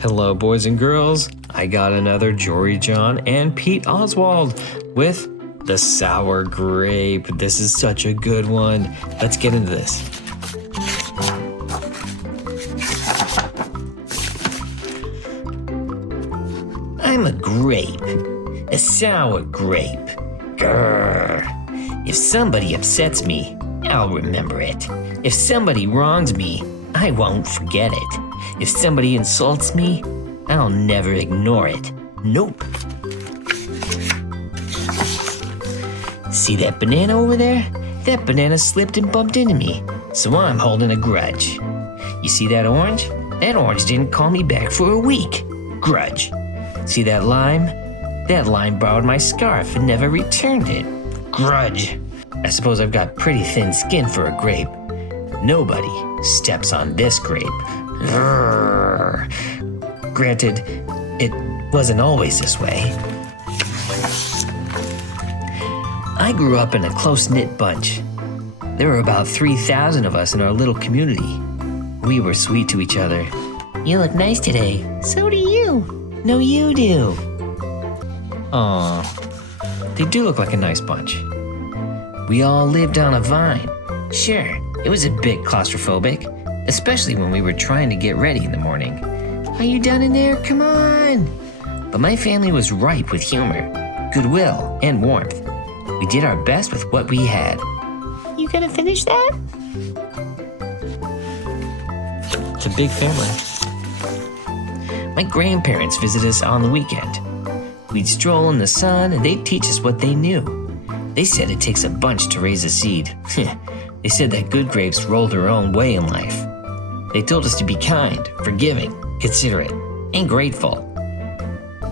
Hello, boys and girls. I got another Jory John and Pete Oswald with the Sour Grape. This is such a good one. Let's get into this. I'm a grape, a sour grape. Grrr. If somebody upsets me, I'll remember it. If somebody wrongs me, I won't forget it. If somebody insults me, I'll never ignore it. Nope. See that banana over there? That banana slipped and bumped into me, so I'm holding a grudge. You see that orange? That orange didn't call me back for a week. Grudge. See that lime? That lime borrowed my scarf and never returned it. Grudge. I suppose I've got pretty thin skin for a grape. Nobody steps on this grape. Grrr. Granted, it wasn't always this way. I grew up in a close-knit bunch. There were about 3,000 of us in our little community. We were sweet to each other. You look nice today. So do you. No, you do. Aw, they do look like a nice bunch. We all lived on a vine. Sure, it was a bit claustrophobic, especially when we were trying to get ready in the morning. Are you done in there? Come on. But my family was ripe with humor, goodwill, and warmth. We did our best with what we had. You gonna finish that? It's a big family. My grandparents visited us on the weekend. We'd stroll in the sun and they'd teach us what they knew. They said it takes a bunch to raise a seed. They said that good grapes roll their own way in life. They told us to be kind, forgiving, considerate, and grateful.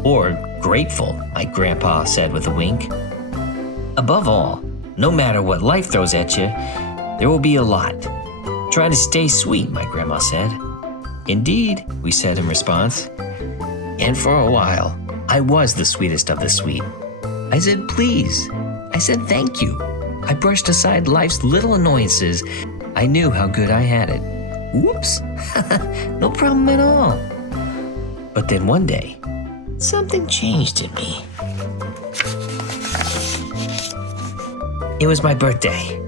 Or grateful, my grandpa said with a wink. Above all, no matter what life throws at you, there will be a lot. Try to stay sweet, my grandma said. Indeed, we said in response. And for a while, I was the sweetest of the sweet. I said please. I said thank you. I brushed aside life's little annoyances. I knew how good I had it. Whoops, no problem at all. But then one day, something changed in me. It was my birthday.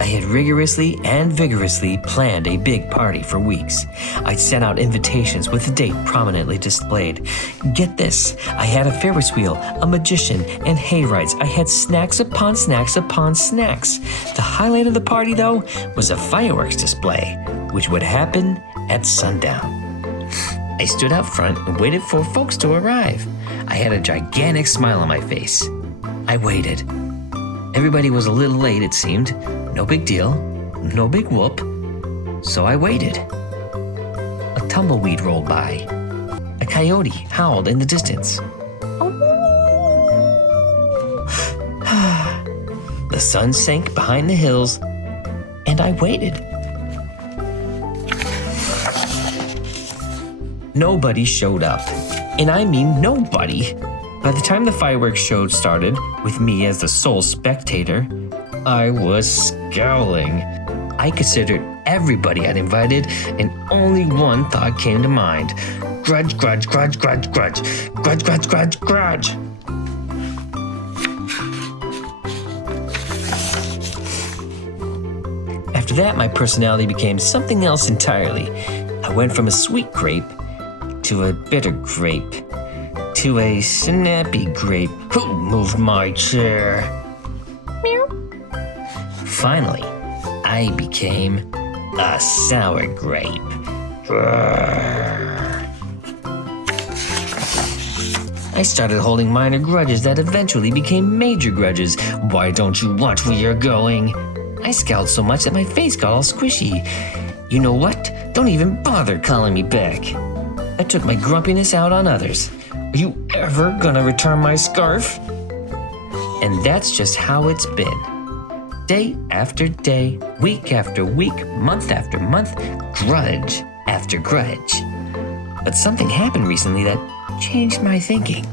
I had rigorously and vigorously planned a big party for weeks. I'd sent out invitations with the date prominently displayed. Get this, I had a Ferris wheel, a magician, and hay rides. I had snacks upon snacks upon snacks. The highlight of the party, though, was a fireworks display, which would happen at sundown. I stood out front and waited for folks to arrive. I had a gigantic smile on my face. I waited. Everybody was a little late, it seemed. No big deal, no big whoop. So I waited. A tumbleweed rolled by. A coyote howled in the distance. The sun sank behind the hills, and I waited. Nobody showed up, and I mean nobody. By the time the fireworks show started, with me as the sole spectator, I was scowling. I considered everybody I'd invited, and only one thought came to mind. Grudge, grudge, grudge, grudge, grudge. Grudge, grudge, grudge, grudge. After that, my personality became something else entirely. I went from a sweet grape to a bitter grape to a snappy grape. Who moved my chair? Meow. Finally, I became a sour grape. I started holding minor grudges that eventually became major grudges. Why don't you watch where you're going? I scowled so much that my face got all squishy. You know what? Don't even bother calling me back. I took my grumpiness out on others. Are you ever gonna return my scarf? And that's just how it's been. Day after day, week after week, month after month, grudge after grudge. But something happened recently that changed my thinking.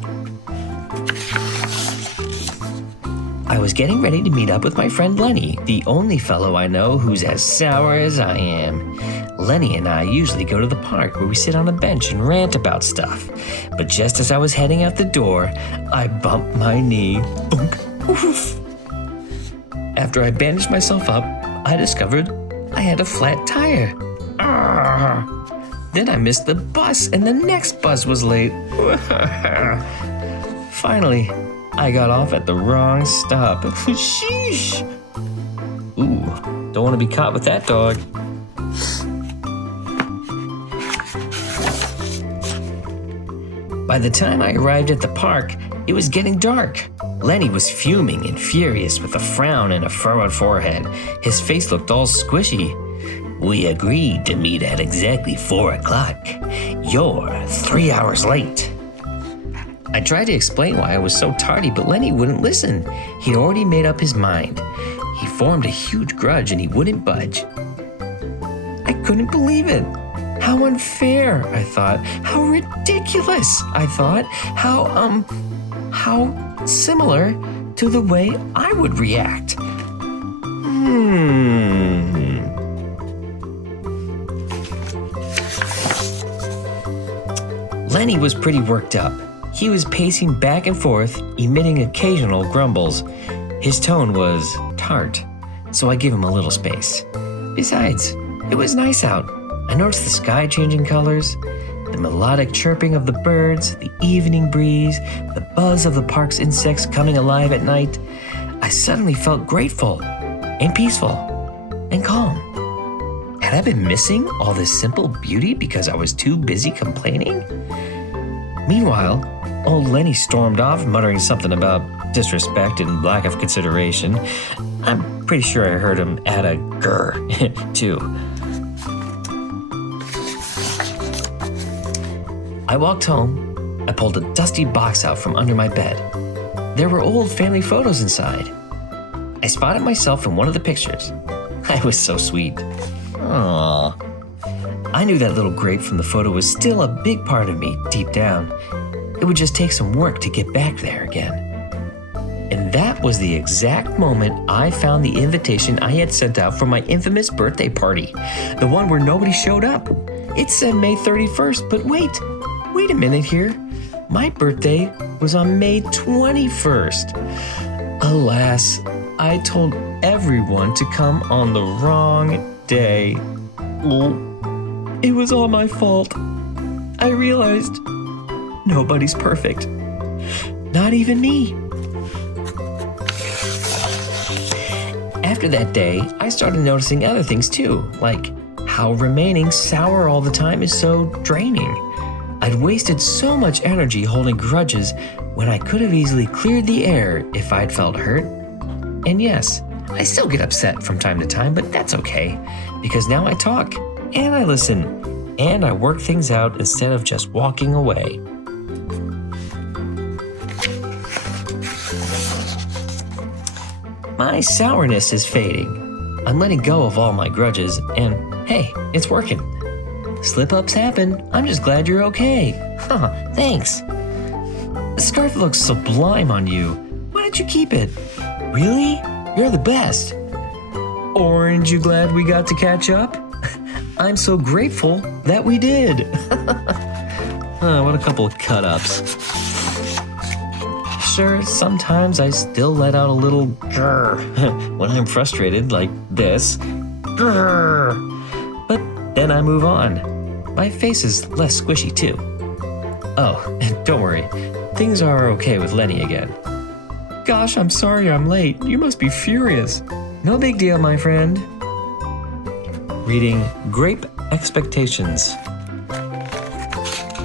I was getting ready to meet up with my friend Lenny, the only fellow I know who's as sour as I am. Lenny and I usually go to the park where we sit on a bench and rant about stuff. But just as I was heading out the door, I bumped my knee. Boom. Oof. After I bandaged myself up, I discovered I had a flat tire. Then I missed the bus, and the next bus was late. Finally, I got off at the wrong stop. Sheesh. Ooh, don't want to be caught with that dog. By the time I arrived at the park, it was getting dark. Lenny was fuming and furious with a frown and a furrowed forehead. His face looked all squishy. We agreed to meet at exactly 4 o'clock. You're 3 hours late. I tried to explain why I was so tardy, but Lenny wouldn't listen. He'd already made up his mind. He formed a huge grudge and he wouldn't budge. I couldn't believe it. How unfair, I thought. How ridiculous, I thought. How similar to the way I would react. Lenny was pretty worked up. He was pacing back and forth, emitting occasional grumbles. His tone was tart, so I gave him a little space. Besides, it was nice out. I noticed the sky changing colors, the melodic chirping of the birds, the evening breeze, the buzz of the park's insects coming alive at night. I suddenly felt grateful and peaceful and calm. Had I been missing all this simple beauty because I was too busy complaining? Meanwhile, old Lenny stormed off, muttering something about disrespect and lack of consideration. I'm pretty sure I heard him add a grr, too. I walked home. I pulled a dusty box out from under my bed. There were old family photos inside. I spotted myself in one of the pictures. I was so sweet. Aww. I knew that little grape from the photo was still a big part of me deep down. It would just take some work to get back there again. And that was the exact moment I found the invitation I had sent out for my infamous birthday party. The one where nobody showed up. It said May 31st, but wait a minute here. My birthday was on May 21st. Alas, I told everyone to come on the wrong day. It was all my fault. I realized nobody's perfect. Not even me. After that day, I started noticing other things too, like how remaining sour all the time is so draining. I'd wasted so much energy holding grudges when I could have easily cleared the air if I'd felt hurt. And yes, I still get upset from time to time, but that's okay, because now I talk, and I listen, and I work things out instead of just walking away. My sourness is fading. I'm letting go of all my grudges, and hey, it's working. Slip-ups happen. I'm just glad you're okay. Thanks. The scarf looks sublime on you. Why don't you keep it? Really? You're the best. Aren't you glad we got to catch up? I'm so grateful that we did. What a couple of cut-ups. Sure, sometimes I still let out a little grrr when I'm frustrated like this. Grrr. But then I move on. My face is less squishy too. Oh, and don't worry. Things are okay with Lenny again. Gosh, I'm sorry I'm late. You must be furious. No big deal, my friend. Reading Grape Expectations.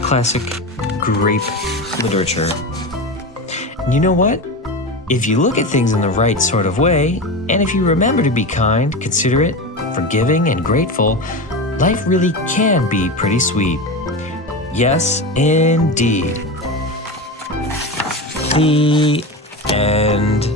Classic grape literature. And you know what? If you look at things in the right sort of way, and if you remember to be kind, considerate, forgiving, and grateful, life really can be pretty sweet. Yes, indeed. The end.